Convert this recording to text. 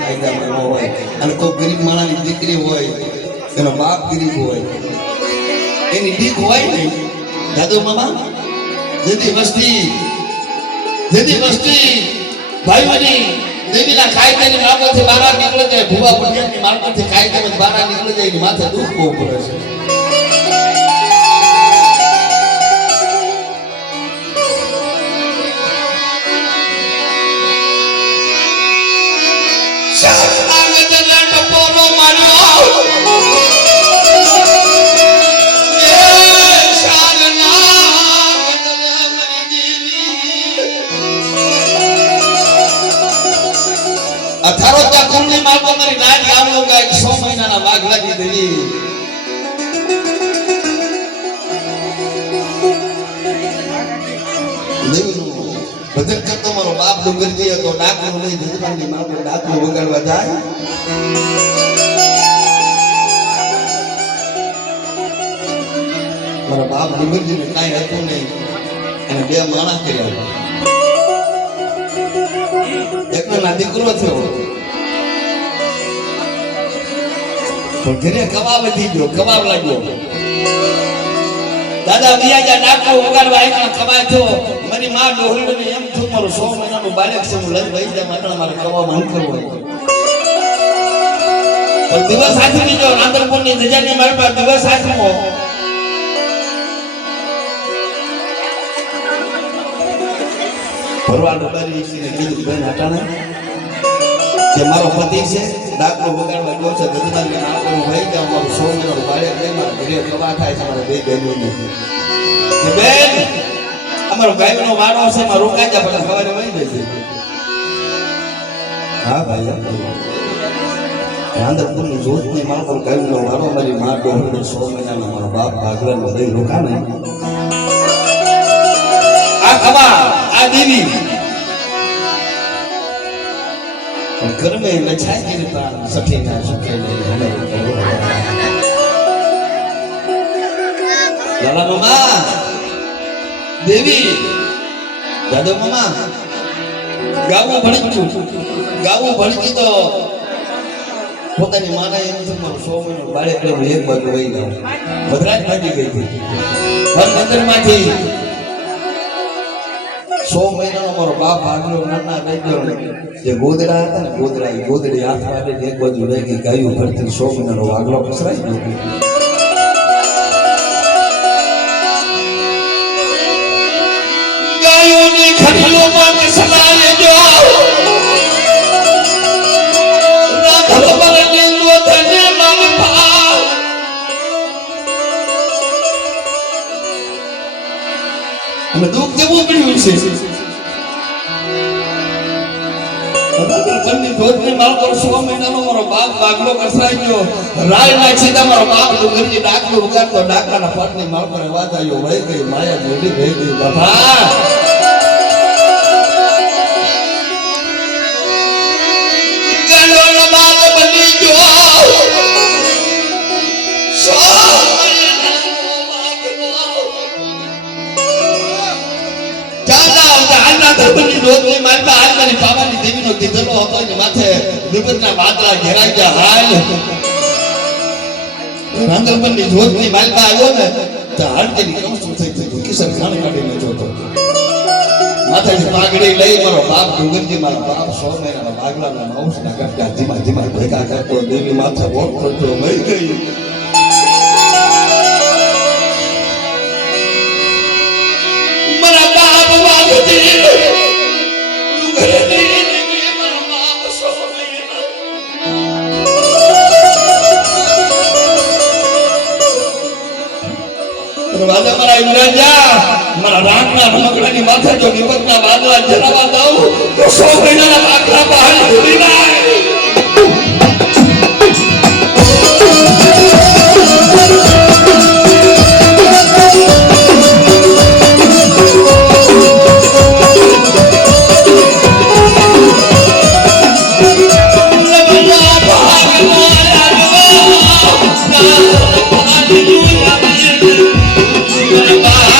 કાંઈ કાયદામાં ન હોય અને કોઈ ગરીબ માણસની દીકરી હોય એનો બાપ ગરીબ હોય એની દીક હોય નહીં દાદુ મામા જેથી વસ્તી ભાઈઓની દેવીના કાયદાની માર્ગોથી બહાર નીકળે જાય ભૂવા પુણ્યની માર્ગોથી કાયદામાં બહાર નીકળે જાય એની માથે દુઃખ બહુ પડે છે મારી નાની આમલો ગાય 6 મહિનાના વાઘ લાગી દેવી ભજન કરતો મારો બાપ ડુંગરજી હતો ડાકલો લઈ જજમાનની માપે ડાકલો વગાડવા જાય મારા બાપ ડુંગરજીને કાંઈ હતું નહીં અને 2 માણસ કર્યા એકનો ના દીકરો થયો પણ ઘરે કબાબ વધી ગયો કબાબ લાગ્યો દાદા વિયાજા ડાકલો વગાડવા એકલા કબાબ થયો મારી માં ડોહરીને એમ થયું મારો 100 મહિનાનું બાળક છે હું લઈ વઈ જા માટલા મારે કબાબ ન કરવો પણ દિવસ આખી જો રાંદરપુરની જજાની મારી પાસે દિવસ આખીમો ભરવાડો બારી ઈસીને કીધું બેન હટાણે કે મારો પતિ છે ડાકલો વગાડવા ગયો છે ગજમાનની નાકનું વહી જાવ મારું 100 મહિનાનું બાળક લઈ મારા ઘરે કબા થાય છે મારા બે બહેનોને કે બેન અમારો ગાયનો વાડો છે માં રોકાઈ જા પછી સવારે વહી જશે હા ભાઈ રાંદરપુરની જોતની માં પર ગાયનો વાડો મારી માં ડોહરીને 100 મહિનાનો મારો બાપ ભાગલાનો દઈ રોકાને આ કબા આ દેવી घर में लछाई गिरता सखी ना सुखे नहीं लाला मामा देवी दादा मामा गावो भड़की तो પોતાની માના એમ તો મારો 100 મહિનો બાળક લઈને એક બાજુ વહી ગયો ભદ્રાજ ભાગી ગઈ હતી મંદિરમાંથી 100 મહિનાનો મારો બાપ ભાગલો નાના લઈ ગયો જે ગોદડા હતા ને ગોદડી હાથમાં લઈને એક બાજુ લઈ ગઈ ગાયું ભરતી 100 મહિનાનો વાગલો પસરાઈ ગયો ગાયોની ખડીઓમાં સલાલે જો દુઃખ જેવું પડ્યું છે બંને ધોતની માલ પર 100 મહિનાનો મારો બાપ બાગલો કસાઈ ગયો રાય ના સીધા મારો બાપ ડુંગરજી ડાકલો ઉગાડતો ડાકાના પાટની માલ પર વાત આવ્યો વહી ગઈ માયા જોડી વહી ગઈ બાપા ગલોનો બાપ બની ગયો ધર્મની રોજની મારતા આજ મારી બાબાની દેવીનો કીધેલો હતો ને માથે વિપતના વાદળા ઘેરાઈ ગયા હાલ રાંદરપુરની રોજની મારતા આવ્યો ને તો હાડકેની કમસું થઈ ગયું કિશન ખાણ કાઢીને જોતો માથેથી પાઘડી લઈ મારો બાપ ડુંગરજી મારો બાપ 100 મહિનાના બાગલાના માઉસના કટકા ધીમા ધીમા ભેગા કરતો દેવી માથે વોટ કરતો વહી ગઈ મારા બાપ વાગતી રાજા મારા ઇન્દ્રજા મારા રાગના રમકડાની માથે જો વિપતના વાદળા જલાવા દઉં તો 100 મહિનાના આખલા પહાડ સુધી ના